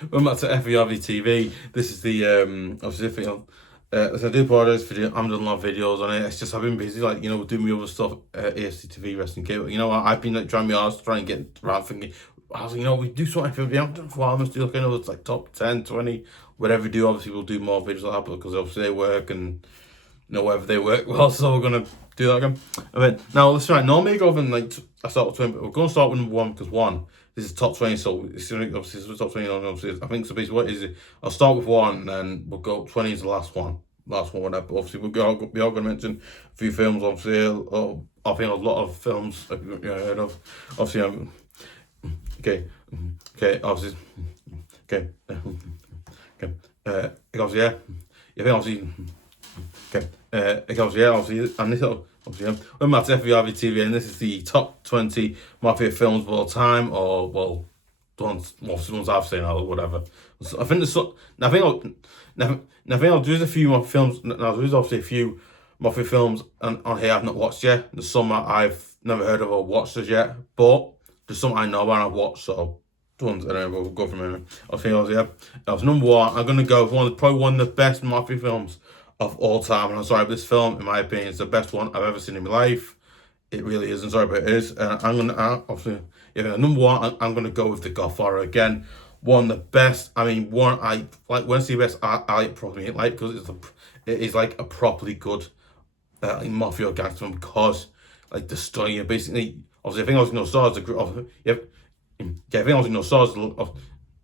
Welcome back to FVRV TV. This is the obviously the film. As I do apologize for I'm doing a lot of videos on it. It's just I've been busy, like, doing my other stuff, ASCTV wrestling cable. I've been like trying my hardest to try and get around thinking. I was like, we do something for the done for a while. Let's do like it's like top 10, 20, whatever we do. Obviously, we'll do more videos like that because obviously they work and whether they work well. So we're gonna do that again. And then now let's try. Normally go and like I start with 20, but we're gonna start with number one because one. This is top 20, so it's obviously top 20. Obviously, I think so. Basically, what is it? I'll start with one, and then we'll go 20 is the last one. Whatever. But obviously, we are going to mention a few films. Obviously, I think a lot of films I've heard of. Obviously, okay, obviously, okay, okay. Obviously, yeah. You think obviously, okay. Obviously, yeah. Obviously, and this obviously, I'm at FVRV TV, and this is the top 20 mafia films of all time, or well, the ones I've seen, or whatever. So I think there's so. I think I'll do a few more films. Now there's obviously a few mafia films on here I've not watched yet. There's some I've never heard of or watched as yet, but there's some I know and I've watched. So the ones anyway, we'll go from here. I think yeah, that was number one. I'm gonna go for probably one of the best mafia films of all time. And I'm sorry, but this film, in my opinion, is the best one I've ever seen in my life. It really is. I'm sorry, but it is. I'm gonna obviously, number one. I'm gonna go with The Godfather again. One of the best. I mean, one I like. When I see best, I probably like because it is like a properly good mafia or gangster film because like the story. Basically, obviously, I think I was stars. I think I was stars of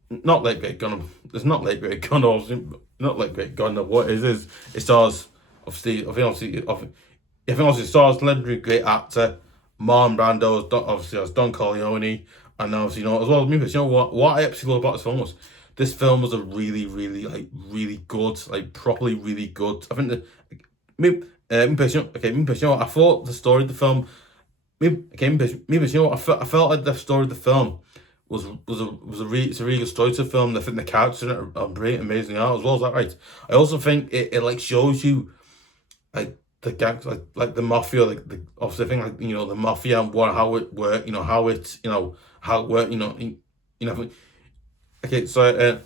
not late great gun. There's not late great gun. Obviously, not late great gun. What it is, it stars obviously. I think obviously stars legendary great actor Marlon Brando. Obviously, as Don Corleone, and obviously as well as me. But what I absolutely love about this film was a really really good, like properly really good. I think me personally, I thought the story of the film. Me personally, I felt like the story of the film was it's a really good story to film. I think the characters in it are brilliant, amazing art as well. Is that right? I also think it like shows you like the gangs, like the mafia, like the obviously I think like the mafia and how it worked, how it worked, okay, so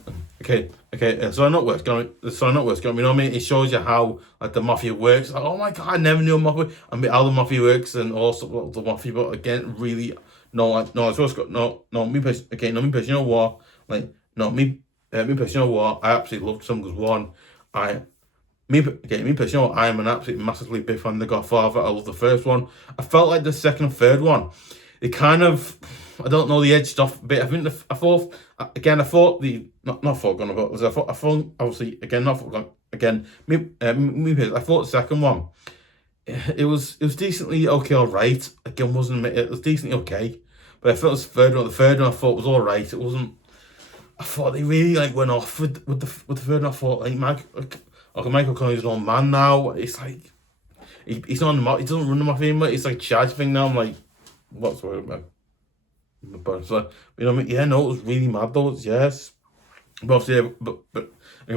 so I know what's going. So I know what's going. You know what I mean? It shows you how like the mafia works. Like, oh my god, I never knew mafia. I mean, how the mafia works and also the mafia. But again, really, no. It's what's got me. Okay, no me. You know what? Like no me. Me. You know what? I absolutely loved some because one, I me. Okay, me. You know what? I am an absolutely massively big fan of The Godfather. I love the first one. I felt like the second and third one, it kind of. I don't know, the edged off a bit. I think I thought the not forgone about was I thought obviously again not forgone again I thought the second one it was decently okay, all right. Again, wasn't it was decently okay, but I felt the third one I thought was all right. It wasn't. I thought they really like went off with the third one. I thought like Michael Connor's an old man now. It's like he's not he doesn't run the mafia anymore. It's like charge thing now. I'm like, what's the word, man? But so, I mean, yeah, no, it was really mad though. Yes, but obviously, yeah,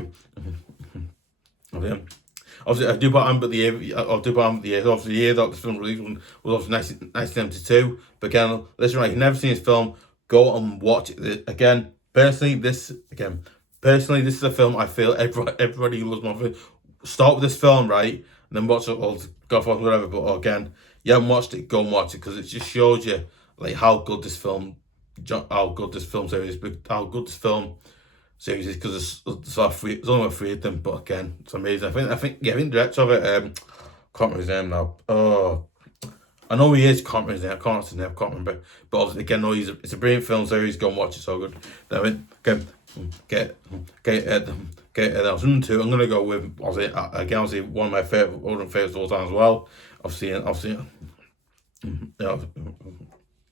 obviously, I do put on, but the year, I'll do put on the year. Obviously, the year that this film released was obviously 1972. But again, listen, right, if you've never seen this film, go and watch it again. Personally, this is a film I feel everybody who loves my start with this film, right, and then watch it all, go for whatever. But again, you haven't watched it, go and watch it because it just shows you like how good this film series, is because there's only three of them. But again, it's amazing. I think the director of it, can't remember his name now. Oh, I know he is. Can't remember his name. I can't remember. But obviously, again, no, it's a brilliant film series. Go and watch it. So good. Then get that was number two. I'm gonna go with obviously one of my favorites of all time as well. Obviously,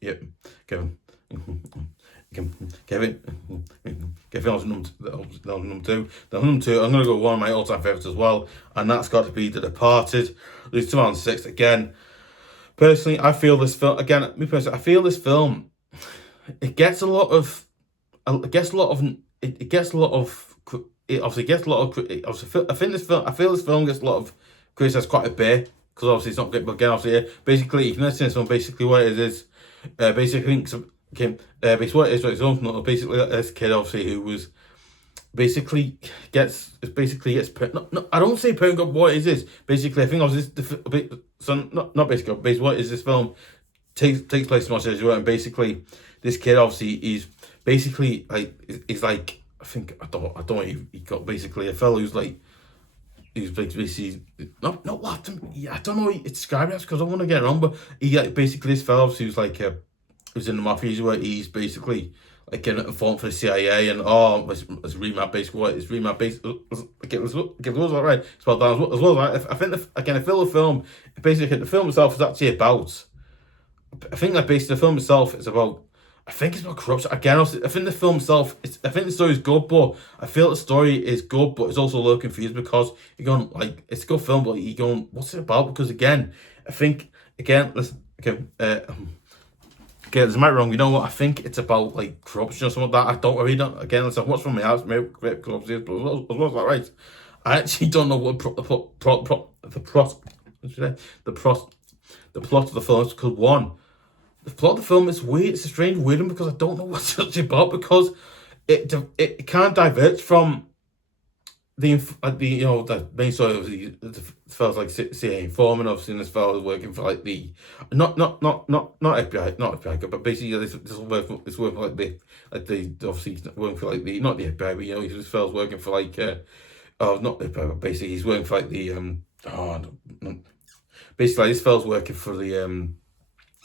yeah, Kevin. Kevin was number two. Then number two, I'm gonna go with one of my all-time favorites as well, and that's got to be The Departed. It's 2006 again. Personally, I feel this film again. Me personally, I feel this film. It gets a lot of. It gets a lot of. It obviously gets a lot of. I feel this film gets a lot of criticism quite a bit because obviously it's not good. But again, obviously, basically, you can listen to this one. Basically, what it is. Basically, what it is, basically, this kid obviously who was basically gets put. No, I don't say put. What is this? Basically, I think I was so not basically. Basically, what is this film? Takes place in Australia, and basically, this kid obviously is basically like he's like I think I don't know he got basically a fellow who's like he's basically not what I don't know it's described as because I don't want to get it wrong, but he like basically this fellow who's like who's in the mafia where he's basically like getting informed for the CIA and it's remap basically what it's remap based okay it was all right it's well done as well right I think again I feel the film basically the film itself is actually about I think that basically the film itself is about I think it's about corruption again. I think the film itself I think the story is good, but I feel the story is good, but it's also a little confused because you're going like it's a good film, but you're going what's it about? Because again, I think again listen okay okay, there's might wrong. You know what? I think it's about like corruption or something like that. I don't really don't. Again, listen, what's from my house? Maybe corruption, but as well as that, right? I actually don't know what the plot of the film is because one, the plot of the film is weird. It's a strange weird one because I don't know what it's actually about because it can't diverge from the you know the main story of the fellas like CIA informant. Obviously, this fellow is working for like the not FBI, but basically this work for like the obviously he's working for like the not the FBI, but you know this fella's working for like not the FBI, but basically he's working for like the basically like, this fella's working for the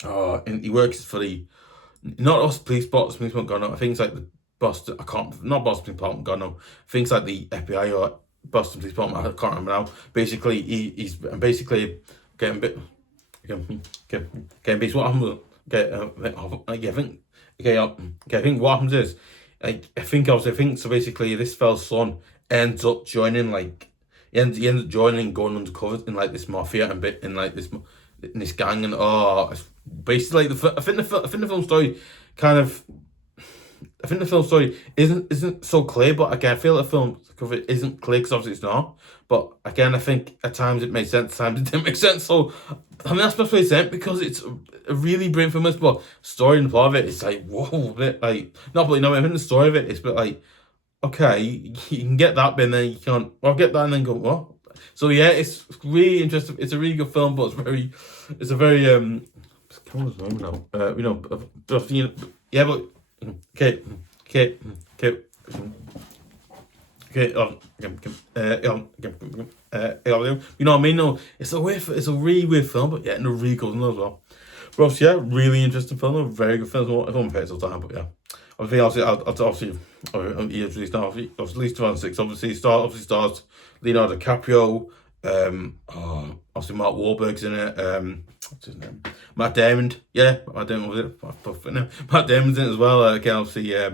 and he works for the not us police department gone. I think it's like the Boston. I can't not Boston Department gone. No, things like the FBI or Boston Police Department. I can't remember now. Basically, he's basically getting a bit. Getting basically what happens. I think. I think what happens is, like, I think so. Basically, this fella's son ends up joining like. He ends up joining and going undercover in like this mafia and bit in like this in this gang and it's basically I think the film story kind of I think the film story isn't so clear, but again I feel the film cover isn't clear because obviously it's not. But again I think at times it made sense, at times it didn't make sense. So I mean that's what it sense because it's a really brilliant film, but story and plot of it it's like whoa, a bit like not but you know I think the story of it is a bit like okay you can get that bit and then you can't get that and then go what. So yeah, it's really interesting. It's a really good film, but it's a very come on now. You know, yeah, but okay, you know what I mean? No, it's a really weird film, but yeah, and a really good one as well. But yeah, really interesting film, a very good film. I don't pay it all time, but yeah. Obviously, he's released now. Obviously, 2006. Obviously, stars Leonardo DiCaprio. Obviously Mark Wahlberg's in it. What's his name? Matt Damon. Yeah, Matt Damon was it. Matt Damon's in it as well. Again, obviously, I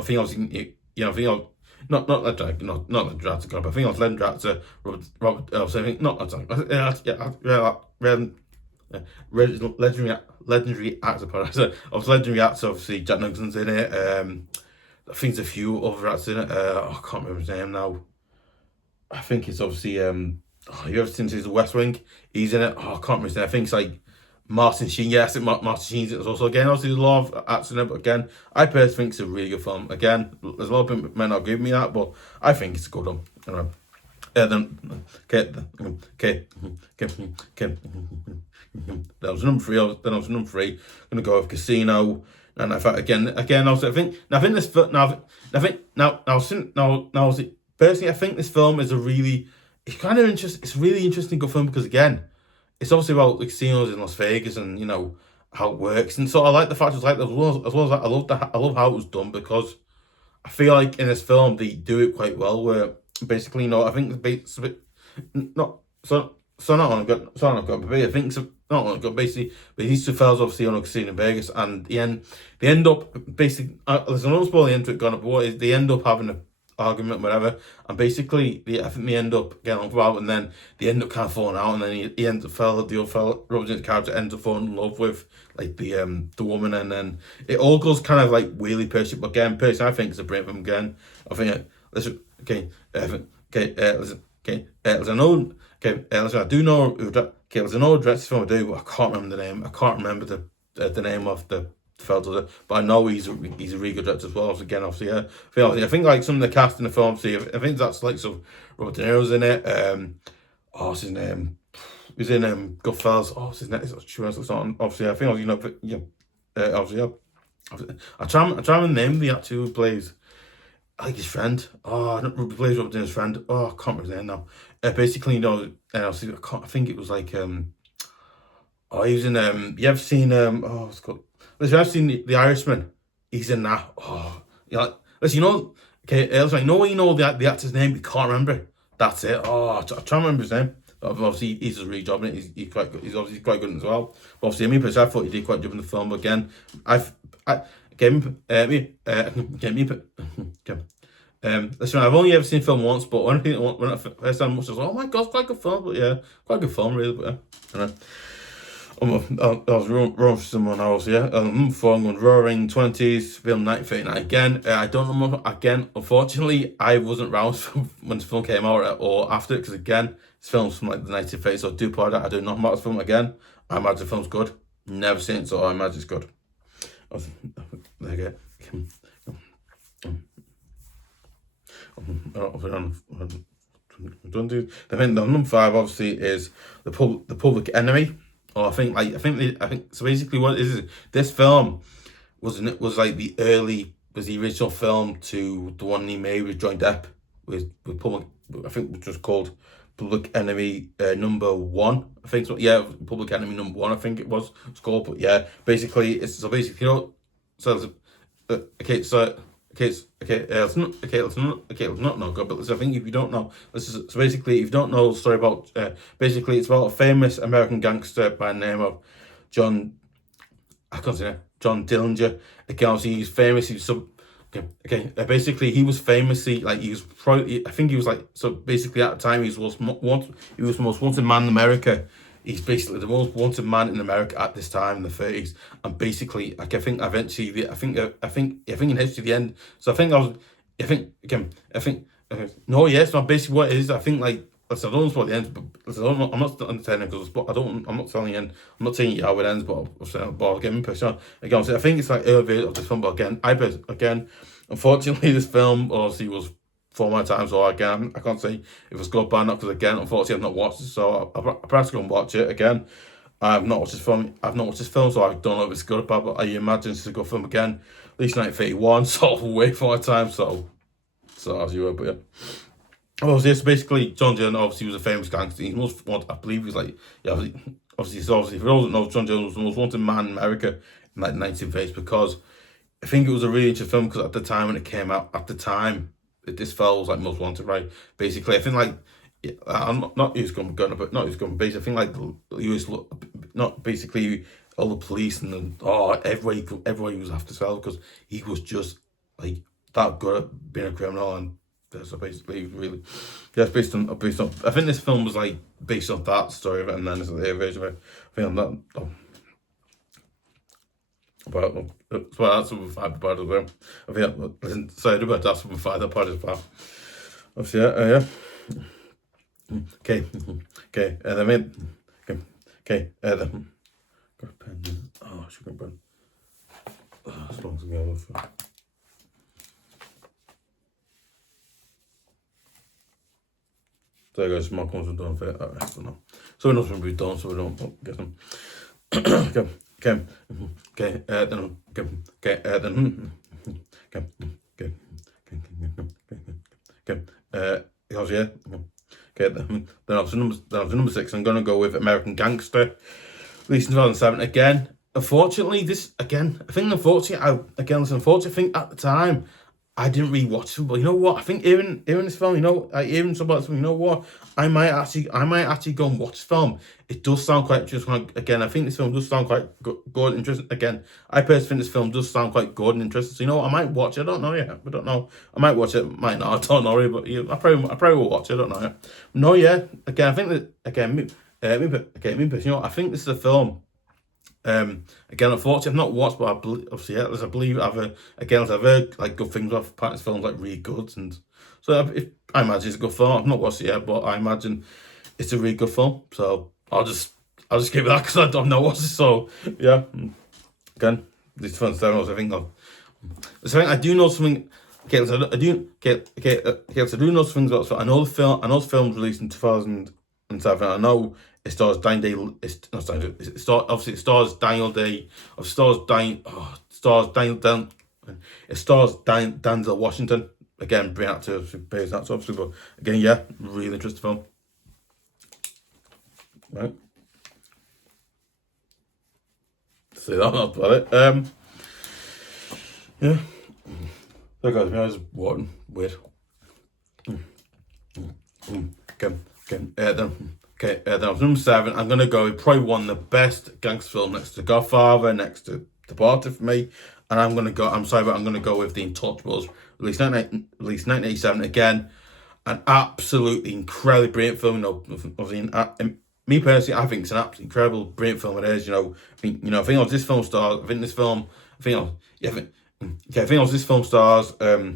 think obviously, you know, I think I'll not that director, not that director, but I think I was legendary actor Robert. I think not that time. Legendary actor. I was legendary actor. Obviously, Jack Nicholson's in it. I think there's a few other actors in it. I can't remember his name now. I think it's obviously you ever seen the West Wing? He's in it. I can't remember his name. I think it's like Martin Sheen. Yes, I think Martin Sheen's in it also. Again, obviously there's a lot of actors in it, but again, I personally think it's a really good film. Again, there's a lot of people may not give me that, but I think it's a good one. Anyway. That was number three. Then I was number three. Gonna go with Casino. And I thought again. Also, I think this personally, I think this film is it's kind of interesting. It's a really interesting good film because again, it's obviously about the casinos in Las Vegas and you know how it works. And so I like the fact it's like as well as that. I love how it was done because I feel like in this film they do it quite well. Where basically, you know, I think it's a bit not so not on good. So not good, but I think so, not on good. Basically, but these two fellas obviously own a casino in Vegas, and they end up basically. There's no spoil the end to it. Gone up. What is they end up having a argument, whatever, and basically, I think they end up getting on about, and then they end up kind of falling out, and then he ends up the old fella, Robert's character ends up falling in love with like the woman, and then it all goes kind of like really personal. But again, personally, I think it's a brilliant film. Again, I think listen, listen, I do know who that. Okay, there's an old director's film I do, but I can't remember the name. I can't remember the name of the felt of it. But I know he's a really good director as well. So again, obviously, yeah. I think like some of the cast in the film, see, I think that's like some Robert De Niro's in it. What's his name? He's in Goodfellas. Oh, what's his name? It's on. Obviously, I think obviously, yeah. I try and name the actor who plays. I like his friend. Oh, I don't remember who plays Robert De Niro's friend. Oh, I can't remember his name now. Basically, obviously, I think it was like he was in you ever seen what's it called? Listen, I've seen the Irishman. He's in that. Oh, listen, okay, it's like, when you know the actor's name, you can't remember it. That's it. Oh, I try to remember his name. Obviously, he's a really job in it. He's quite good. He's obviously quite good as well. But obviously, me personally, I thought he did quite good in the film. But again, listen, I've only ever seen the film once, but when I first time I watched it, I was like, oh my god, it's quite a good film. But yeah, quite a good film, really. But yeah, I was wrong for someone else, yeah. Before I'm going Roaring 20s, film 1939 again. I don't know, again, unfortunately, I wasn't roused when the film came out or after it, because again, this film's from like the 1930s, so I do apologize. I do not about this film again. I imagine the film's good. Never seen it, so I imagine it's good. There you go. The number 5 obviously is the Public Enemy. Oh, I think so. Basically, what it is this film was like the original film to the one he made with Johnny Depp with Public. I think which was called Public Enemy number 1. I think so. Yeah, Public Enemy number 1. I think it's called. But yeah, basically it's let's not know God, but listen, I think if you don't know, so basically, if you don't know the story about, basically, it's about a famous American gangster by the name of John Dillinger. Again, obviously, he's famous. Basically, he was famously he was probably, I think he was like, so basically at the time he was the most wanted man in America. He's basically the most wanted man in America at this time in the 30s, and basically, I think eventually, I think in history the end. So no, yes, not basically what it is. I think listen, I don't know what the end, but listen, I'm not telling because I'm not telling you. I'm not saying how it ends, but I'll get impression again. I think it's like early of this film, but again, unfortunately, this film obviously was 4 more times, so again, I can't say if it's good or bad, not because again, unfortunately, I've not watched it, so I'll perhaps go and watch it again. I've not watched this film, so I don't know if it's good or bad, but I imagine it's a good film again. At least 1931, so way 4 times, so as you were, but yeah. Well, so basically, John Dillon obviously was a famous gangster. He's most wanted, I believe he's like, yeah, obviously, for those that know, John Dillon was the most wanted man in America in like 1950s, because I think it was a really interesting film, because at the time when it came out, this fella was like most wanted, right? Basically, I think I'm not who's going to but not who's going to basically. I think he was not basically all the police and everybody was after Sal, because he was just like that good at being a criminal, and so basically really, yeah, based on. I think this film was like based on that story of it, and then it's the version of it. I think on that. But that's number 5 part as well. I think listen, sorry about that's number 5. That part is 5. Obviously, yeah. Okay. Then got a pen. Oh, sugar pen. As long as we go. There goes my ones are done for it. Alright, so no. So we're not going to be done, so we don't get them. Then obviously number 6. I'm gonna go with American Gangster, released in 2007. Again, unfortunately, I think at the time I didn't really watch them, but you know what? I think hearing this film, hearing something like, you know what? I might actually go and watch this film. It does sound quite interesting. Again, I think this film does sound quite good and interesting. Again, I personally think this film does sound quite good and interesting. So you know what? I might watch it. I don't know yet. I don't know. I might watch it. Might not. I don't know. But yeah, I probably will watch it. I don't know yet. No, yeah. Again, I think that you know, I think this is a film. Again, unfortunately, I've not watched, but I believe I've heard like good things off Patton's films, like really good, and so I imagine it's a good film. I've not watched it yet, but I imagine it's a really good film. So I'll just give it that because I don't know what's it. So yeah, again, this 2007. I think of. So I do know something. Okay, so I do. Okay, so I do know something about. So I know the film. I know the film was released in 2007. I know it stars Daniel Day. It's not Daniel. It stars obviously. It stars Daniel Day. It stars Dan. Oh, it stars Daniel Dan. It stars Denzel Washington. Again, brilliant actor, plays that obviously. But again, yeah, really interesting film. Right. So that's about it. Yeah. So guys, my eyes watering. Weird. Then on number 7, I'm gonna go with probably one of the best gangster film next to Godfather, next to Departed for me, and I'm gonna go. I'm sorry, but I'm gonna go with The Untouchables, released 1987. Again, an absolutely incredibly brilliant film. You know, obviously, me personally, I think it's an absolutely incredible, brilliant film. It is. You know, I think of this film stars. I think this film. I think of, yeah. I think of this film stars. Yeah, I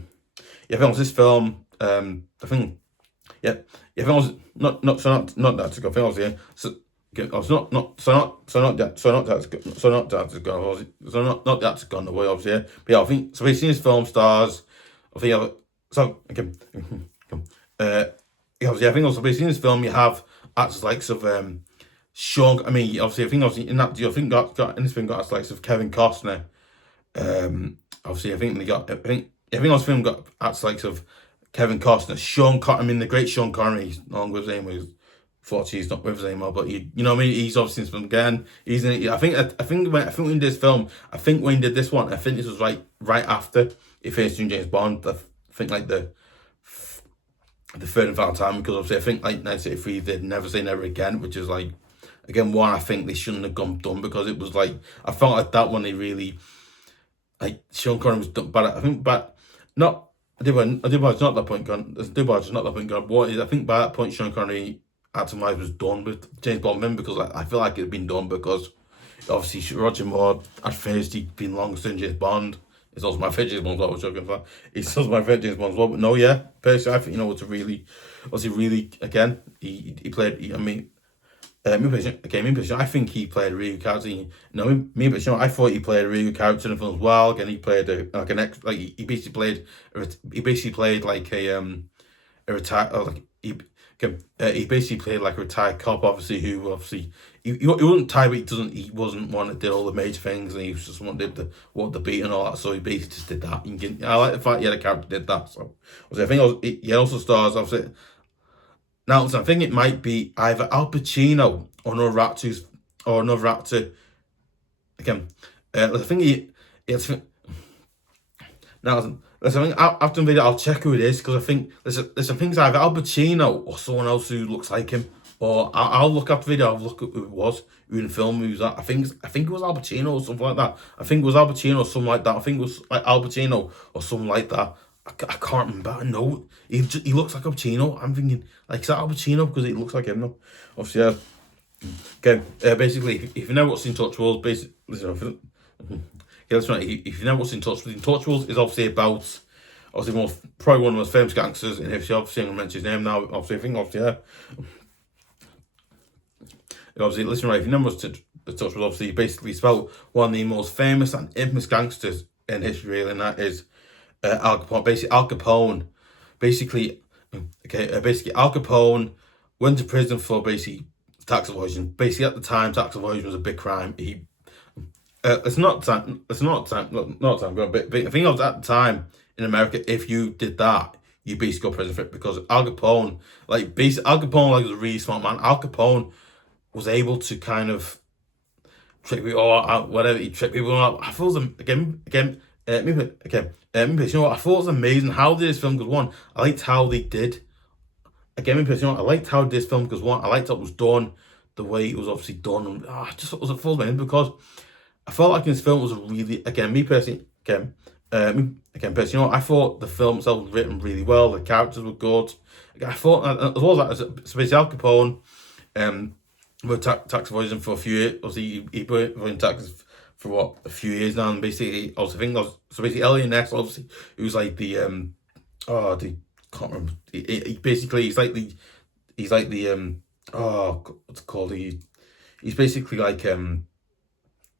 think of this film. I think. Yeah, if I was not that to go, if I was so okay, I was not that to go, so not that to go on the way, obviously. Yeah. But yeah, I think so. We've seen his film stars. I think so. Okay, yeah, obviously, I think also we've seen this film. You have actors likes of Sean. I mean, obviously, I think obviously in that, I think got in this film got actors likes of Kevin Costner. Obviously, I think they got. I think this film got actors likes of Kevin Costner, Sean Connery. I mean, the great Sean Connery. He's no longer with us anymore. Fortunately, he's not with us anymore. But you know what I mean. He's obviously in this film again. He's in it. I think when he did this film, I think when he did this one, I think this was right after he finished doing James Bond. I think like the third and final time, because obviously I think like 1983 did Never Say Never Again, which is like again one I think they shouldn't have done, because it was like I felt like that one they really like Sean Connery was done, but I think not. I do, it's not that point gone. It's not that point gone. What is, I think by that point, Sean Connery, acting wise, was done with James Bond, because I feel like it had been done because obviously Roger Moore at first he'd been longer than James Bond. It's also my favorite James Bond. What I was talking about. It's also my favorite James Bond as well. But no, yeah, personally, I think it's a really, again, he played. I mean. Me personally, I think he played a really good character. Me personally, I thought he played a really good character in the film as well. Again, he played he basically played like a retired he basically played like a retired cop, obviously, who obviously he wasn't tired, but he wasn't one that did all the major things, and he was just one that did the beat and all that. So he basically just did that. I like the fact he had a character that did that. So I think he also stars obviously. Now, I think it might be either Al Pacino or another actor. Again, I think now, listen, I think after the video, I'll check who it is, because I think there's a thing either Al Pacino or someone else who looks like him. Or I'll look after the video. I'll look at who it was, who in the film, who's that. I think it was Al Pacino or something like that. I think it was Al Pacino or something like that. I think it was like Al Pacino or something like that. I can't remember. I know he looks like Al Pacino. I'm thinking like, is that Al Pacino, because he looks like him though. Obviously, yeah. Okay. Basically, if you know what's Untouchables, basically, listen. Okay, that's right. If you know what's Untouchables, Untouchables is obviously about probably one of the most famous gangsters in history. Obviously, I'm gonna mention his name now. Obviously, I think obviously, yeah. Obviously, listen, right. If you know what's Untouchables, obviously, basically, it's about one of the most famous and infamous gangsters in history, really, and that is Al Capone. Basically, Al Capone. Basically, Al Capone went to prison for basically tax evasion. Basically, at the time, tax evasion was a big crime. It's not time. But I think at the time in America, if you did that, you basically go to prison for it, because Al Capone, was a really smart man. Al Capone was able to kind of trick people or whatever. He tricked people out. I thought it was you know what? I thought it was amazing how this film goes. One, I liked how they did. Again, I liked how this film goes. One, I liked how it was done, the way it was obviously done. And I just thought it was a full man, because I felt like this film was really, I thought the film itself was written really well. The characters were good. I thought, as well as that, especially Al Capone, with tax evasion for a few years. Obviously, he put avoiding taxes for a few years now, and basically, Elliot Ness, obviously, who's like the can't remember. He's like the what's it called? He's basically like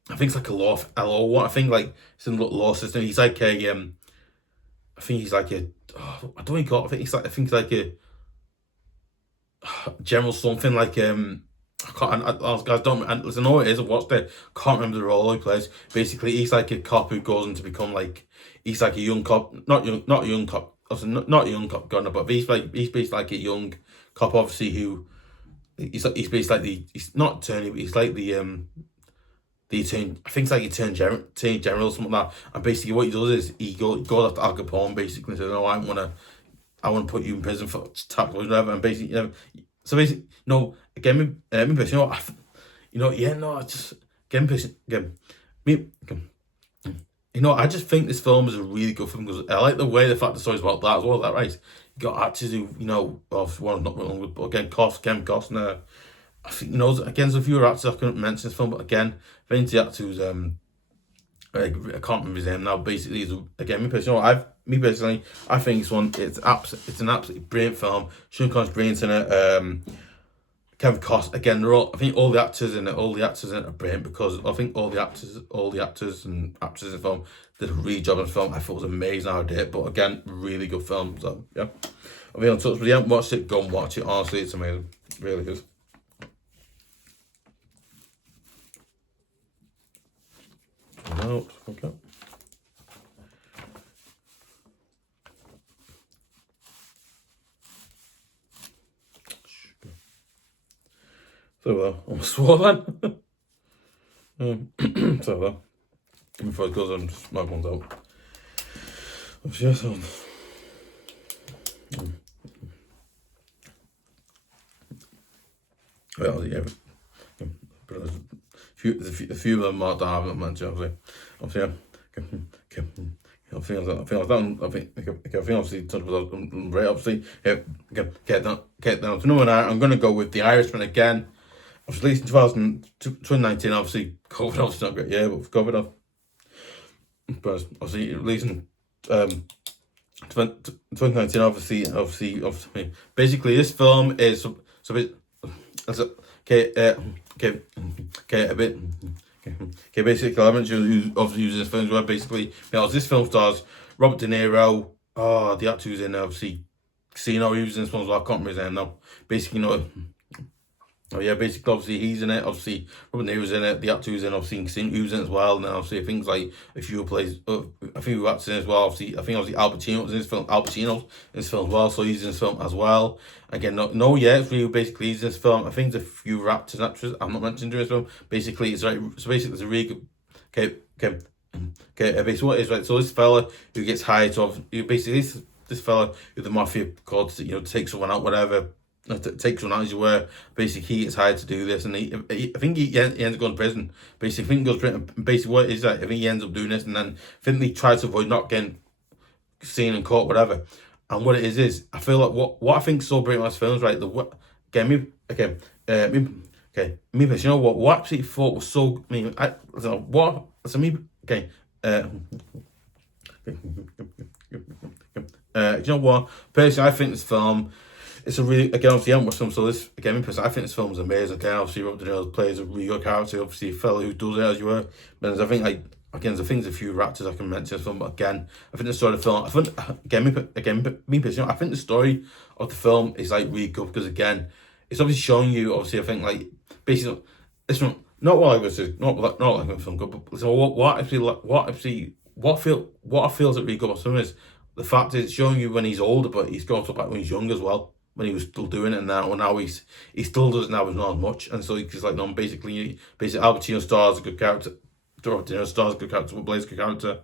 I think it's like a law one. I think like it's in the law system. He's like a I think he's like a I don't know. I think he's like a general something like I can't. I don't. And listen, I know what it is. I watched it. Can't remember the role he plays. Basically, he's like a cop who goes on to become like he's like a young cop, not a young cop. Also, not a young cop, gunner, but he's basically like a young cop, obviously who he's basically like he's not attorney, but he's like the attorney. I think it's like attorney general, something like that. And basically, what he does is he goes after Al Capone, basically, and says, "No, I want to put you in prison for tax or whatever." And basically, so basically, no, again, me personally, I just again, person, again, me, I just think this film is a really good film because I like the way the fact the story's about that as well. That right, you got actors who one not wrong with, but again, Ken Costner. I think again, there's a few actors I couldn't mention this film, but again, I think the actor who's I can't remember his name now. Basically, again, me personally, I think it's an absolutely brilliant film. Sean Connery's brilliant in it. Kevin Costner, again, I think all the actors in it are brilliant because I think all the actors and actresses in the film did a really good job in the film. I thought it was amazing how I did it, but again, really good film. So yeah, I'll be on touch. But you haven't watched it, go and watch it. Honestly, it's amazing. It really is. No, okay. So well, I swore then. So well, before it goes on, just my one's out. Yes, well, yeah, but a few of them I haven't mentioned, obviously, I think obviously talked about right. Obviously, get down to number 9. I'm gonna go with The Irishman again. I was released in 2019. Obviously, COVID obviously not great. Yeah, but COVID off. But obviously releasing 2019. Obviously. Basically, this film is a bit. Okay, basically, elements obviously using this film where basically, this film stars Robert De Niro. Oh, the actor who's in obviously Casino. He was in this one as well. I can't remember his name now. Basically, basically, obviously he's in it. Obviously, Robert De Niro's in it. The actor who's in obviously Casino, he was in it as well. And then obviously things like a few actors in it as well. I think obviously Al Pacino was in this film. Al Pacino's in this film as well, so he's in this film as well. Again, it's really basically he's in this film. I think there's a few actors and actresses I'm not mentioning during this film. Basically, it's a really good. Basically what it is, right? So this fella who gets hired to basically this fella who the mafia called to take someone out, whatever. Take someone out as you were. Basically, he gets hired to do this, and I think he ends up going to prison. Basically, I think he goes to prison. Basically, what is that? I think he ends up doing this, and then I think he tries to avoid not getting seen and caught, whatever. And what it is I feel like what I think is so brilliant about this film is right. Me personally, what I actually thought was so. Personally, I think this film. It's a really, again, obviously, I haven't watched them, so this, again, I think this film is amazing. Again, obviously, Robert De Niro plays a really good character, obviously, a fellow who does it as you were. But I think, there's a few actors I can mention this film, but again, I think the story of the film, me personally, I think the story of the film is, really good, because, again, it's obviously showing you, obviously, I think, basically, this one, not what I was, not like the film good, but so what I feel is really good about film is, the fact is, it's showing you when he's older, but he's got to back when he's young as well. When he was still doing it, and now he still does it now, but not as much. And so he's basically Al Pacino stars a good character, stars a good character, plays a good character.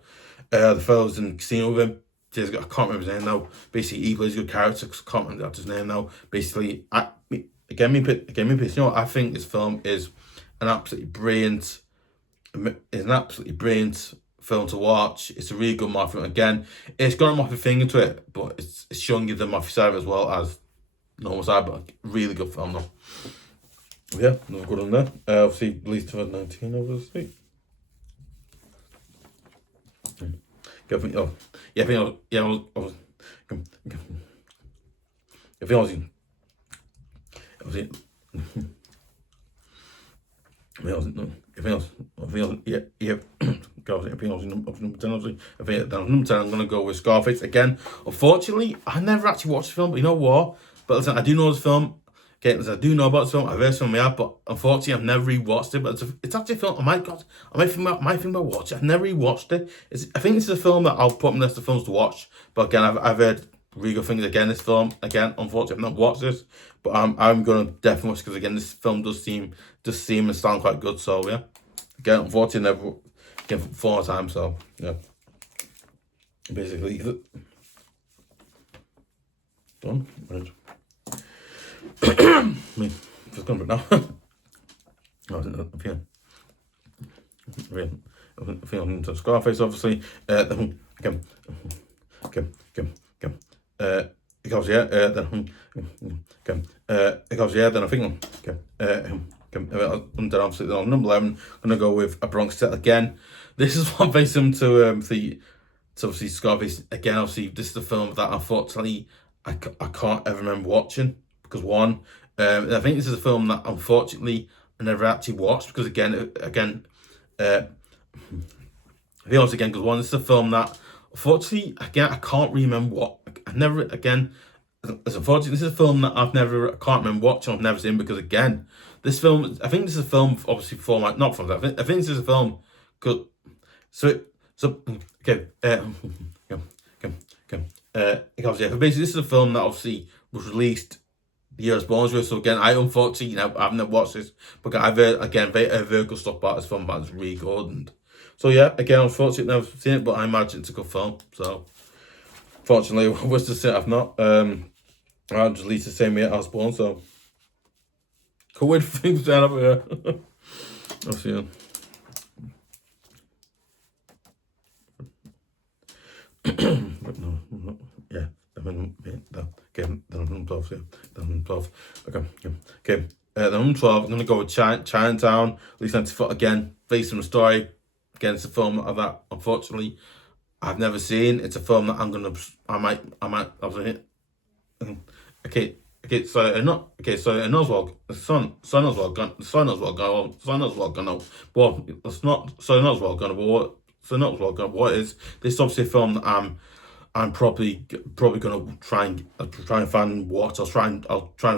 The fellows in Casino with him, I can't remember his name now. Basically, he plays a good character. I can't remember his name now. Basically, I think this film is an absolutely brilliant film to watch. It's a really good mafia film. Again, it's got a mafia thing into it, but it's showing you the mafia side as well as normal side, but really good film though. Yeah, another good one there. Obviously, released 2019, obviously. Yeah. Everything else number 10, obviously. I think that number 10, I'm going to go with Scarface. Again, unfortunately, I never actually watched the film, but you know what? But listen, I do know this film. Okay, listen, I do know about this film. I've heard some of it, but unfortunately, I've never rewatched it. But it's actually a film. Oh my God, I might think about watching it. I've never rewatched it. I think this is a film that I'll put on the list of films to watch. But again, I've heard really good things. Again, this film, again, unfortunately, I've not watched this. But I'm going to definitely watch, because again, this film does seem and sound quite good. So yeah, again, unfortunately, never again 4 times. So yeah, basically done. Right. I mean, it's gone but now. I feel into Scarface, obviously. Then it goes, yeah. It goes, yeah. Then I think, and then obviously on number 11, I'm gonna go with A Bronx Tale again. This is one very similar to obviously Scarface again. Obviously, this is the film that unfortunately I can't ever remember watching, because one, I think this is a film that unfortunately I never actually watched, because again, I think also again, because one, this is a film that unfortunately again I can't remember what I never again. Unfortunately, this is a film that I can't remember watching. I've never seen, because again, this film, I think this is a film obviously for my not from that. I think this is a film. Okay. Because yeah, basically this is a film that obviously was released the year I was born with. So again, I unfortunately, I've never watched this, but I've heard again very good stuff about this film. But it's really good, and so yeah, again, unfortunately, never seen it, but I imagine it's a good film. So fortunately, was to say I've not. I just released the same year I was born, so cool way to things down over here. I'll see you. No, yeah. Then number 12, yeah. Then number 12. Okay. Then number 12, I'm gonna go with Chinatown. At least 94 again, based on the story. Again, it's a film that unfortunately I've never seen. It's a film that I might. I was in it. Okay. So not okay. So and Oswald, the son Oswald gone. Gone. Well, it's not. So not Oswald gone. But what? So not Oswald gone. What is this? Obviously a film that I'm probably gonna try and find watch. I'll try and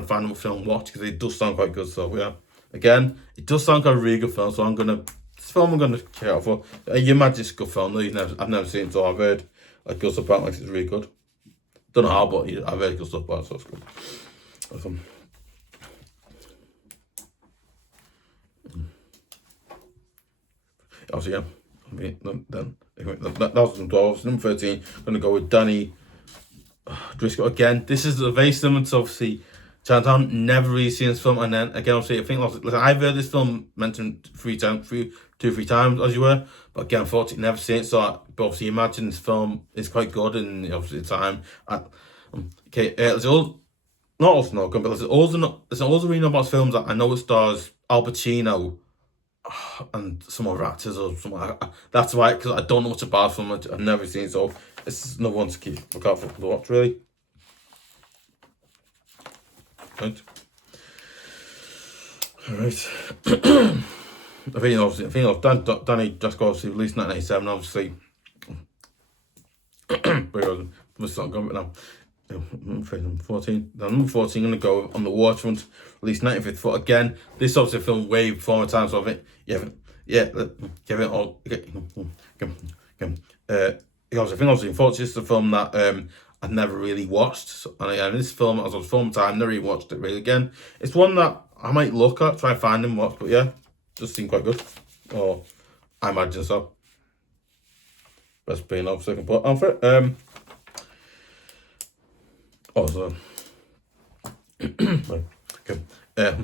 find a film watch, because it does sound quite good. So yeah, again, it does sound like a really good film. So this film I'm gonna check out for. You imagine it's a good film. No, I've never seen it, so I've heard like good stuff about it, like it's really good. Don't know how, but I've heard good stuff about it, so it's good. Awesome. Obviously, yeah. Then that was number 12. Number 13, I'm gonna go with Donnie Driscoll again. This is a very similar to obviously Chinatown. Never really seen this film, and then again, obviously, I think I've heard this film mentioned 3 times, 3 times, as you were, but again, unfortunately, never seen it. So, but obviously, imagine this film is quite good, and obviously, the time. There's all not also no good, but there's also really know about films that I know it stars Al Pacino and some other actors or something. That's why, because I don't know much about film. I've never seen it, so it's another one to look out for to watch, really. Right. All right. I think Donnie just got obviously released in 1997, obviously. Let's not go now. Number 14. Now, number 14, I'm going to go on the waterfront, released 1954. Again, this is obviously a film way before my time, so I think, unfortunately, it's a film that I've never really watched. So, and this film, as I was filming time, never really watched it really again. It's one that I might look at, try and find and watch, but yeah, just seemed quite good. Or I imagine so. Best being obviously I can put on for it. Also, then I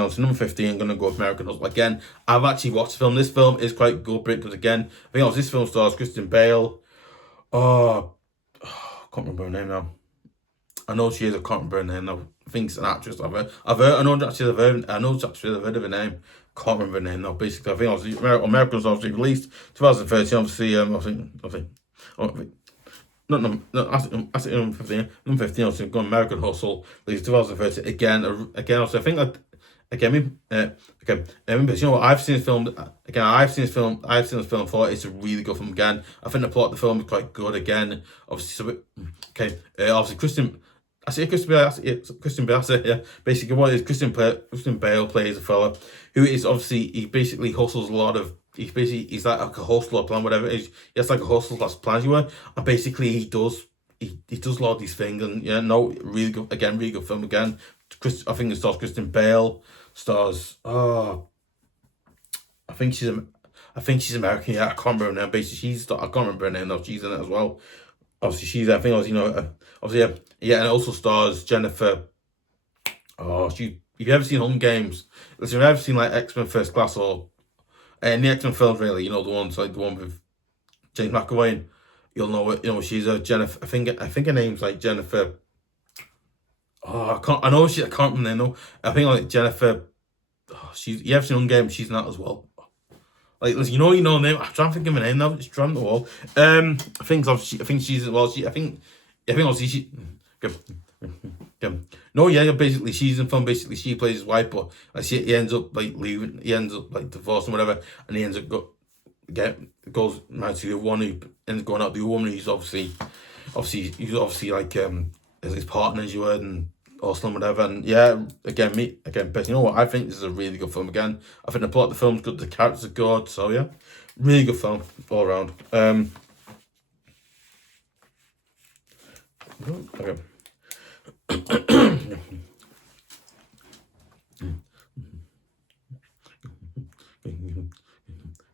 was number 15. I'm gonna go with American Hustle again. I've actually watched the film. This film is quite good, because again, I think this film stars Christian Bale. I can't remember her name now. I know she is. I can't remember her name now. I think it's an actress. I know I've heard of her name. Can't remember her name now. Basically, I think American was obviously released 2013. Obviously, No, I think number 15. Number 15, obviously, going American Hustle, released 2013. Again, also, I think again, but you know what? I've seen this film again. I've seen this film before. It's a really good film again. I think the plot of the film is quite good again. Obviously, obviously Christian. I say Christian Bale. Christian Bale. Yeah. Basically, what is Christian Bale plays a fella who is obviously he basically hustles a lot of. He's like a hustler plan, whatever it is. He has like a hustle that's plans you were, and basically he does a lot of these things, and yeah, no, really good again, really good film again. I think it stars Christian Bale, stars I think she's American. Yeah, I can't remember her name. Basically, I can't remember her name though. She's in it as well. Obviously, I think, obviously, yeah, and it also stars Jennifer. Oh, if you ever seen Hunger Games, listen, if you've ever seen like X-Men First Class or any X-Men films, really, you know the ones like the one with James McAvoy, you'll know it. You know she's a Jennifer. I think her name's like Jennifer. Oh, I can't remember. No, I think like Jennifer. Oh, you ever seen Hunger Games? She's in that as well. Like, listen, you know her name. I'm trying to think of her name now. It's trying the wall. I think she's as well. I think obviously she. No, yeah, basically she's in film. Basically, she plays his wife, but like he ends up like leaving. He ends up like divorcing, whatever, and he ends up goes married to the one who ends up going out with the woman who's obviously like as his partner, as you heard, and Arsenal, whatever. And yeah, but you know what? I think this is a really good film again. I think the plot of the film's good, the characters are good, so yeah, really good film all around. Okay.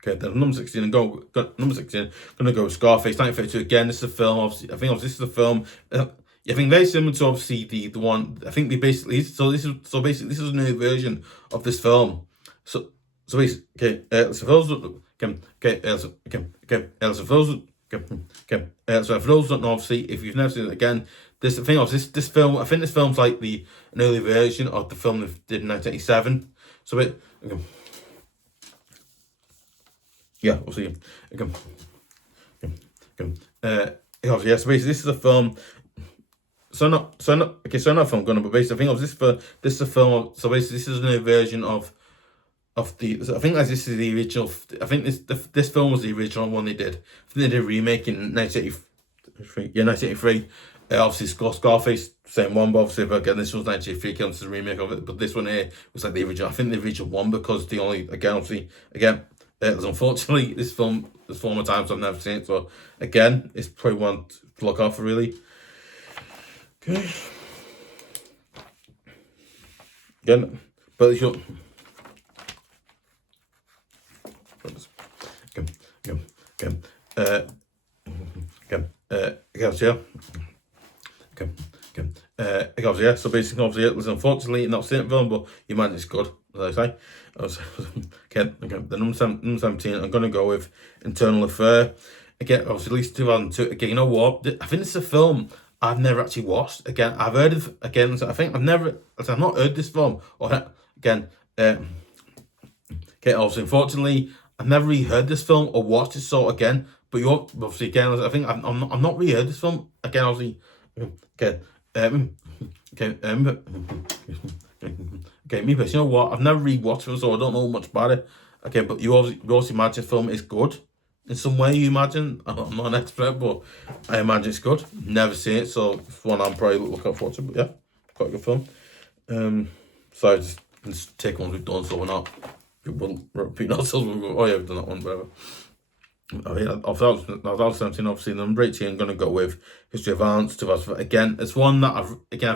Okay, then number 16 gonna go with Scarface, 1932 again. This is a film, obviously. I think this is a film. I think very similar to obviously the one. I think they basically this is a new version of this film. So basically, so for those so for those that don't know, obviously, if you've never seen it again, this film. I think this film's like an early version of the film they did in 1987. So yeah, we'll see. So basically, this is a film. So not a film gonna, but basically, I think this is a film. So basically, this is a new version of the. I think this is the original. I think this film was the original one they did. I think they did a remake in 1983. Yeah, 1983. Obviously, Scarface, same one, but obviously, but again, this was 1983, counts as a remake of it. But this one here was like the original. I think the original one because the only unfortunately, this film, there's 4 more times I've never seen it. So again, it's probably one to look out for, really. Okay. Again, but you should. Yeah. So basically, obviously, it was unfortunately not seen it film, but you imagine it's good, as I say. The number 17, I'm gonna go with Internal Affair. Again, obviously, at least 2002. Again, you know what? I think it's a film I've never actually watched. Again, I've heard of. Again, I think I've not heard this film. Or again, obviously, unfortunately, I've never really heard this film or watched it. So again, but you obviously again, I think I'm not really heard this film. Again, obviously, me personally, you know what? I've never really watched it, so I don't know much about it. Okay, but you obviously imagine the film is good in some way. You imagine. I'm not an expert, but I imagine it's good. Never seen it, so it's one I'm probably looking forward to. But yeah, quite a good film. So just take ones we've done, so we're not repeating ourselves. Oh yeah, we've done that one, whatever. Oh yeah, of 2017, obviously, number 18, I'm gonna go with History of Violence 2004. Again, it's one that I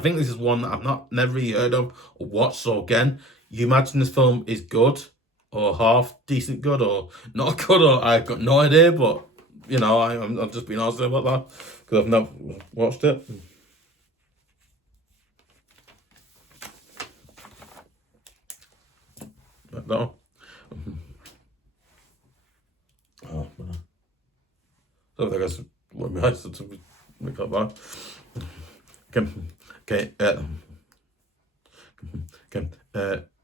think this is one that I've never really heard of or watched. So again, you imagine this film is good or half decent good or not good, or I've got no idea, but you know, I'm just being honest about that because I've never watched it. No. Oh, so I guess what my eyes to make up that. Okay.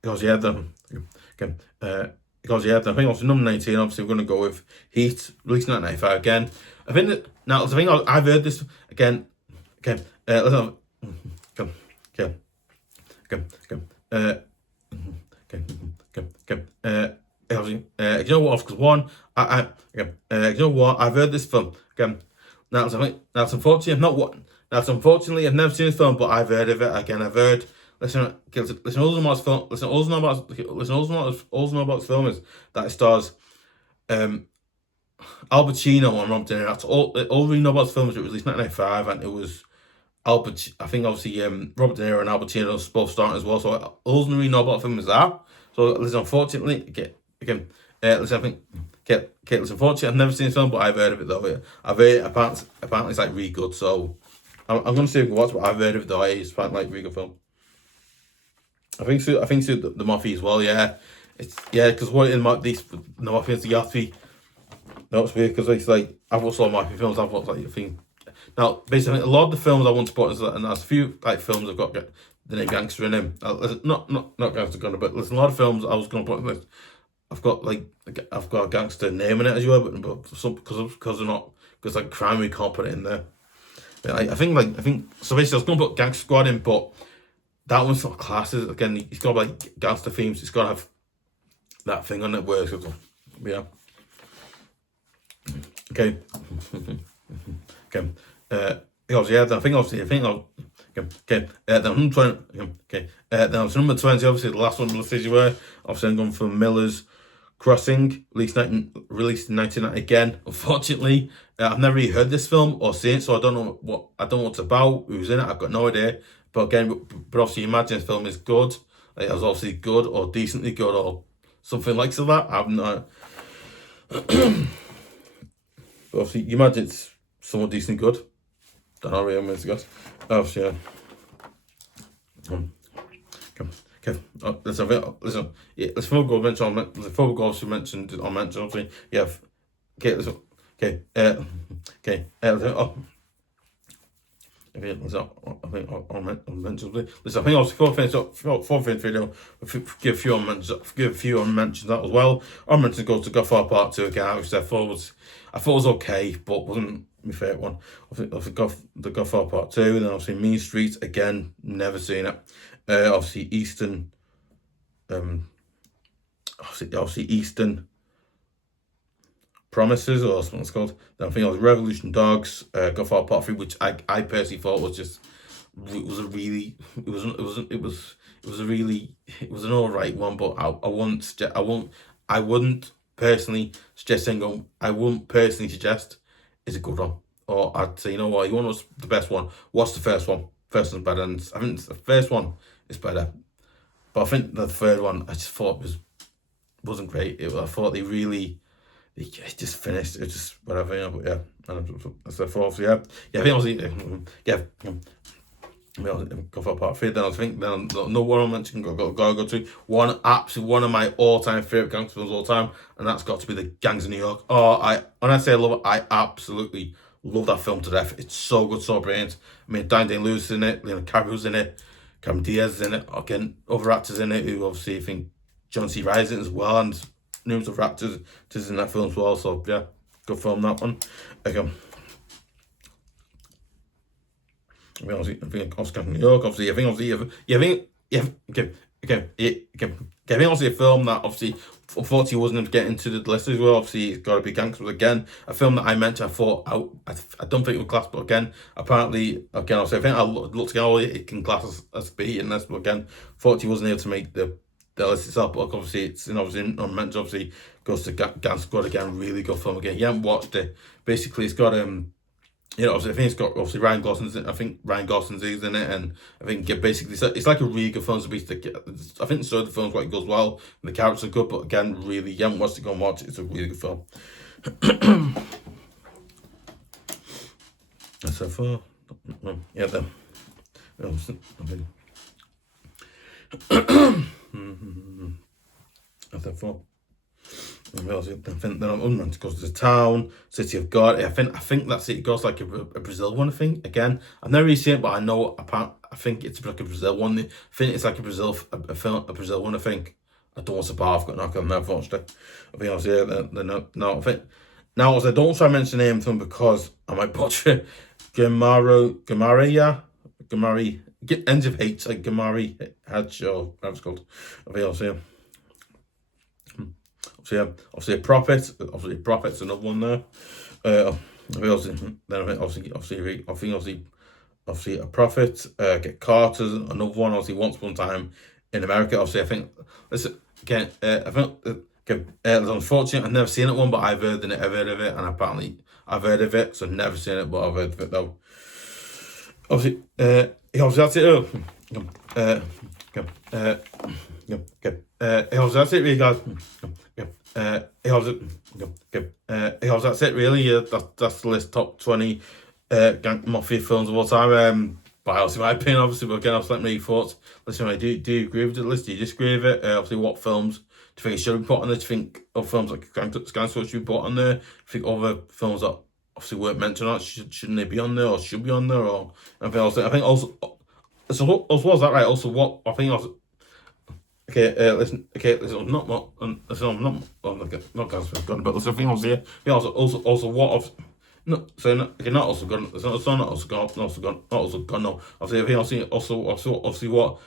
Because yeah, I think obviously number 19. Obviously, we're gonna go with Heat, released in 1995 again. I think that now. I think I've heard this again. Okay. Let's have. You know what? Because one, you know what? I've heard this film. Again, that's unfortunately I've not what. That's unfortunately I've never seen this film, but I've heard of it. Again, I've heard. Listen, all know about film. All know about this film is that it stars Al Pacino and Robert De Niro. That's all we know about this film is it was released in 1995, and it was I think obviously Robert De Niro and Al Pacino both starting as well. So all we really know about the film is that. So listen, unfortunately, listen, I think, listen, unfortunately, I've never seen this film, but I've heard of it though. I've heard apparently it's like really good. So I'm gonna see if we can watch, but I've heard of it though. It's apparently like really good film. I think so. The mafia as well. Yeah, because what in the mafia is you have to be. No, it's weird because it's like I've watched a lot of mafia films. I've watched like I think. Now, basically, a lot of the films I want to put is and there's a few like films I've got the name gangster in them. Not gangster gunner, but there's a lot of films I was gonna put in this. I've got a gangster name in it as well, but because they're not because like crime we can't put it in there. I think so. Basically, I was gonna put Gangster Squad in, but that one's not classes. Again, it's got like gangster themes. It's got to have that thing on it where it's yeah. Okay. Okay. Yeah. Then I think I'll. Okay. Then number 20. Okay. Then number 20. Obviously, the last one on the list were obviously I'm going for Miller's Crossing, released in 1990 again. Unfortunately, I've never really heard this film or seen it, so I don't know what it's about. Who's in it? I've got no idea. But again, but obviously, imagine this film is good. Like, it was obviously good or decently good or something like that. I've not. But obviously, you imagine it's somewhat decently good. Don't know really how many guys. Obviously, yeah. Okay. Listen. Yeah, let's go mention. Before we go, obviously mentioned. I'll mention. Obviously, yeah. Okay. Listen. Okay. Okay. Okay, I think I'll mention. Listen, I think also before I finish video, give a few mentions that as well. I mentioned go to Godfather Part 2 again, which I thought was okay, but wasn't my favourite one. I think the Godfather Part 2, and then obviously Mean Streets again, never seen it. Obviously Eastern Promises or something it's called. Then I think it was Revolution Dogs, Godfather Part 3, which I personally thought was just it was an alright one, but I wouldn't personally suggest it's a good one. Or I'd say, you know what, you want what's the best one? What's the first one? First one's better, and I think the first one is better. But I think the third one I just thought wasn't great. I thought it just finished. It just whatever, you know. But yeah, and that's the fourth. Yeah. I think I was go for Part 3. Then I think no one I mentioned. Go to one of my all-time favorite gangster films of all time, and that's got to be the Gangs of New York. When I say I love it, I absolutely love that film to death. It's so good, so brilliant. I mean, Daniel Day-Lewis in it, Leonardo DiCaprio's in it, Cameron Diaz is in it. Again, other actors in it who obviously I think John C. Reilly's in it as well, and numerous other actors in that film as well. So yeah, good film that one. Again, I think Oscar New York. Obviously, I think obviously a film that obviously unfortunately wasn't getting into the list as well. Obviously, it's got to be Gangster. Again, a film that I mentioned. I thought I don't think it was class, but again, apparently, obviously, I think I looked again. It can class as B in this, but again, unfortunately, wasn't able to make the list itself. But obviously, it's unmentioned. Obviously, goes to Gangster Squad again. Really good film again. You haven't watched it. Basically, it's got obviously, I think it's got obviously Ryan Gosling's in it. I think Ryan Gosling's in it, and I think basically it's like a really good film. I think the film's quite good as well, and the characters are good. But again, really, you haven't watched it, go and watch it. It's a really good film. So far, yeah, then. That's far. I think then I'm goes to the town, City of God. I think that City goes like a Brazil one. I think again, I've never really seen it, but I know I think it's like a Brazil one. I think it's like a Brazil one. I think I don't know what's about. I've never watched it. I think I was no. I think now as I don't try to mention the name of them because I might butcher it. Gomorrah, ends of H like Gomorrah Hatch or whatever it's called. I think I'll see him. obviously a prophet. Obviously, a prophet's another one there. Obviously a prophet. Get Carter's another one. Obviously, once upon a time in America. Obviously, I think. Listen again. I think. It's unfortunate. I've never seen it one, but I've heard of it, and apparently I've heard of it. So I've never seen it, but I've heard of it though. Obviously, that's it. That's it, really, guys. That's it, really. That's the list top 20 mafia films of all time. By obviously my opinion, obviously, but again, I've let me thoughts. Listen, do you agree with the list? Do you disagree with it? Obviously, what films do you think it should be put on there? Do you think of films like Gangster should be put on there? Do you think other films that obviously weren't mentioned or not shouldn't they be on there or should be on there? Or I think also so as well as that, right? Also, what I think also. Listen. I'm not. Not guys. Forgotten about this. I think I was here. Yeah. Also, what I've. No, so not. Okay, not also gone. It's not also gone. Not also gone. Not also gone. No. Obviously, obviously, what.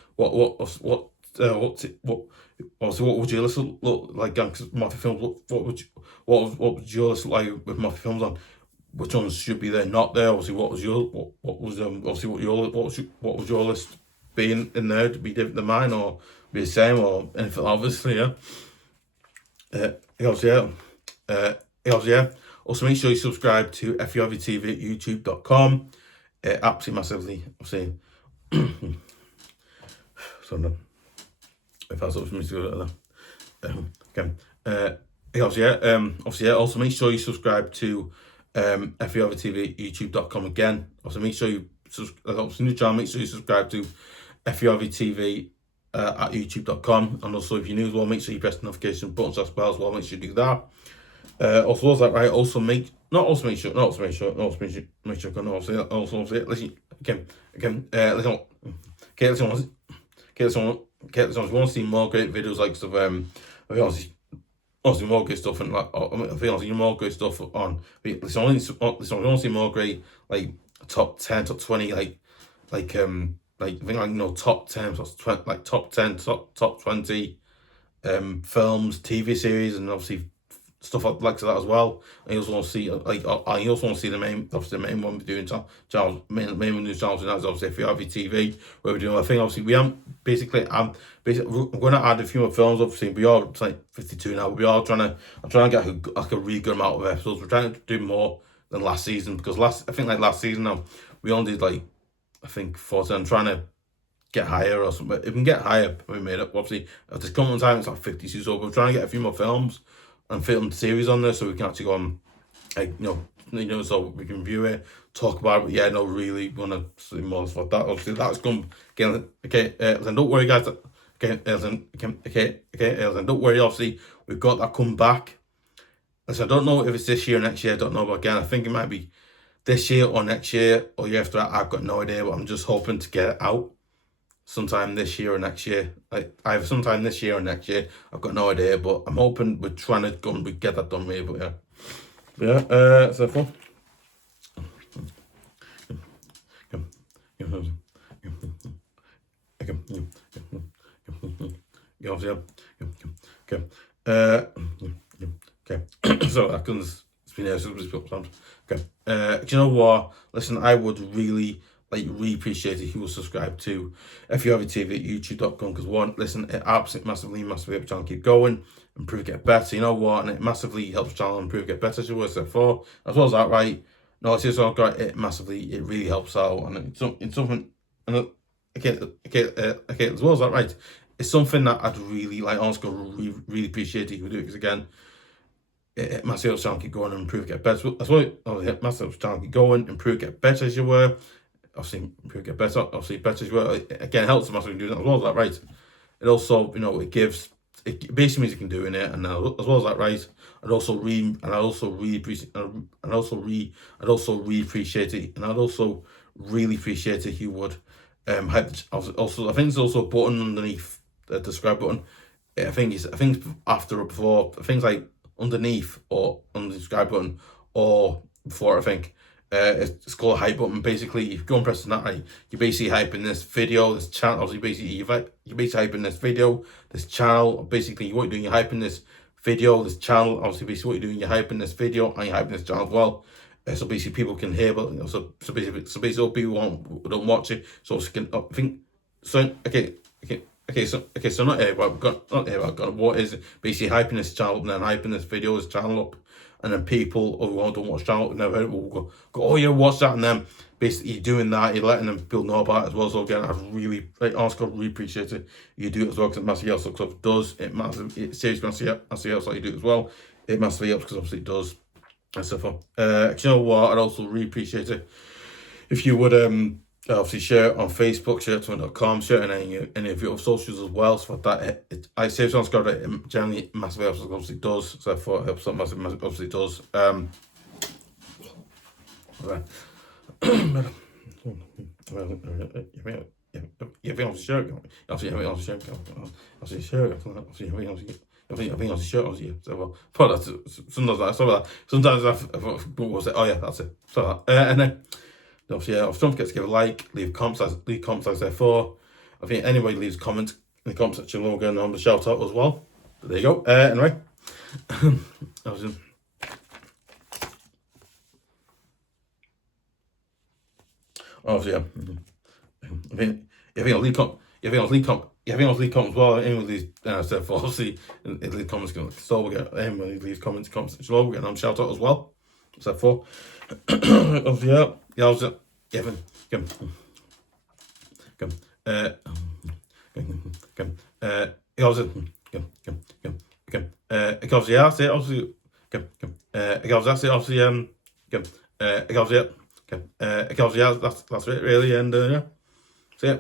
Obviously, what would your list look like? Gangster mafia films. What would your list look like with mafia films on? Which ones should be there? Not there. Obviously, what was obviously what was your list being in there to be different than mine or be the same or anything? Obviously, yeah. Also, make sure you subscribe to FVRV TV at youtube.com. Absolutely massively, obviously. So no, if that's up for me to go okay. Also make sure you subscribe to FVRV TV at youtube.com again. Also make sure you new channel. Make sure you subscribe to FVRV TV at youtube.com, and also if you're new as well, make sure you press the notification buttons as well. Make sure you do that. Also, was that right? Also make sure. Listen again. Listen. If you want to see more great videos like stuff, obviously more good stuff and like I feel like more good stuff on. Listen, if you want to see more great like top 10, top 20, like I think like top 10, top 10, top 20 films, TV series, and obviously stuff like that as well. I also want to see I also want to see the main one we're doing Charles main new channels, and that's obviously FVRV TV where we're doing. I think obviously I'm going to add a few more films. Obviously we are like 52 now. I'm trying to get a really good amount of episodes. We're trying to do more than last season because last season now we only did like I think 40. I'm trying to get higher or something. If we can get higher, we made up. Obviously at this current time it's like 52, so we're trying to get a few more films and film series on there so we can actually go on, like, so we can view it, talk about it. Yeah, no, really want to see more for that. Obviously, that's going again. Okay, then don't worry, guys. Okay, don't worry. Obviously, we've got that come back. Listen, I don't know if it's this year or next year. I don't know, but again, I think it might be this year or next year or year after that. I've got no idea, but I'm just hoping to get it out sometime this year or next year. Like either sometime this year or next year. I've got no idea, but I'm hoping we're trying to go and we get that done, really. But yeah, so far. Okay. So I can. It's been there since we put sound. Okay. Do you know what? Listen, I would really appreciate if you will subscribe to FVRV TV at youtube.com because one, listen, it absolutely massively helps the channel keep going, improve, get better. You know what? And it massively helps the channel improve, get better. As you were said before, as well as that, right? No, it's just it massively. It really helps out, and it's something. And okay. As well as that, right? It's something that I'd really honestly, really appreciate if you would do it because again. It massively helps the channel keep going and improve, get better. That's why it massively helps the channel keep going, improve, get better as you were. Obviously, improve, get better. Obviously, better as well. Again, it helps the massively do that as well as that, right? It also, it basically means you can do in it, and as well as that, right? I'd also really appreciate it, and I'd also really appreciate it if you would hype. Also, I think there's also a button underneath the subscribe button. I think after or before things like underneath or under the subscribe button or before I think. It's called a hype button. Basically, if you go and press that, right, you're basically hyping this video, this channel. Obviously, you're basically hyping this video, this channel. Basically, what you're doing, you're hyping this video, this channel. Obviously, basically what you're doing, you're hyping this video and you're hyping this channel as well. So basically, people can hear, but so basically, people don't watch it. So I think so. So not here, but what is it? Basically hyping this channel up and then hyping this video, this channel up, and then people who don't watch channel never heard it will go, oh yeah, watch that, and then basically you're doing that, you're letting them people know about it as well. So again, I really, honestly, really appreciate it. You do it as well because it massively helps. Because it does, it seriously massively helps. Like you do it as well, it massively helps because obviously it does. And so far. You know what? I'd also really appreciate it if you would obviously share it on Facebook, share it to twenties.com, share it on any of your socials as well. So that I say it's on Scott, it generally massively helps, obviously does. So therefore it helps, massively obviously does. If you obviously share it, obviously share it, I think I was sure, obviously. So well, but sometimes I what was it? Oh yeah, that's it. So and then obviously, don't forget to give a like, leave comments as I said before. I think anybody leaves comments in the comment section, we'll get on the shout out as well. But there you go. Anyway, obviously, yeah. I think I'll leave comments. I think I'll leave comments as well. Anyone leaves, I said for obviously, leave comments. So we'll get anyone leaves comments as well. We'll get on shout out as well. So for obviously, yeah, I was that's it really, and yeah. So yeah.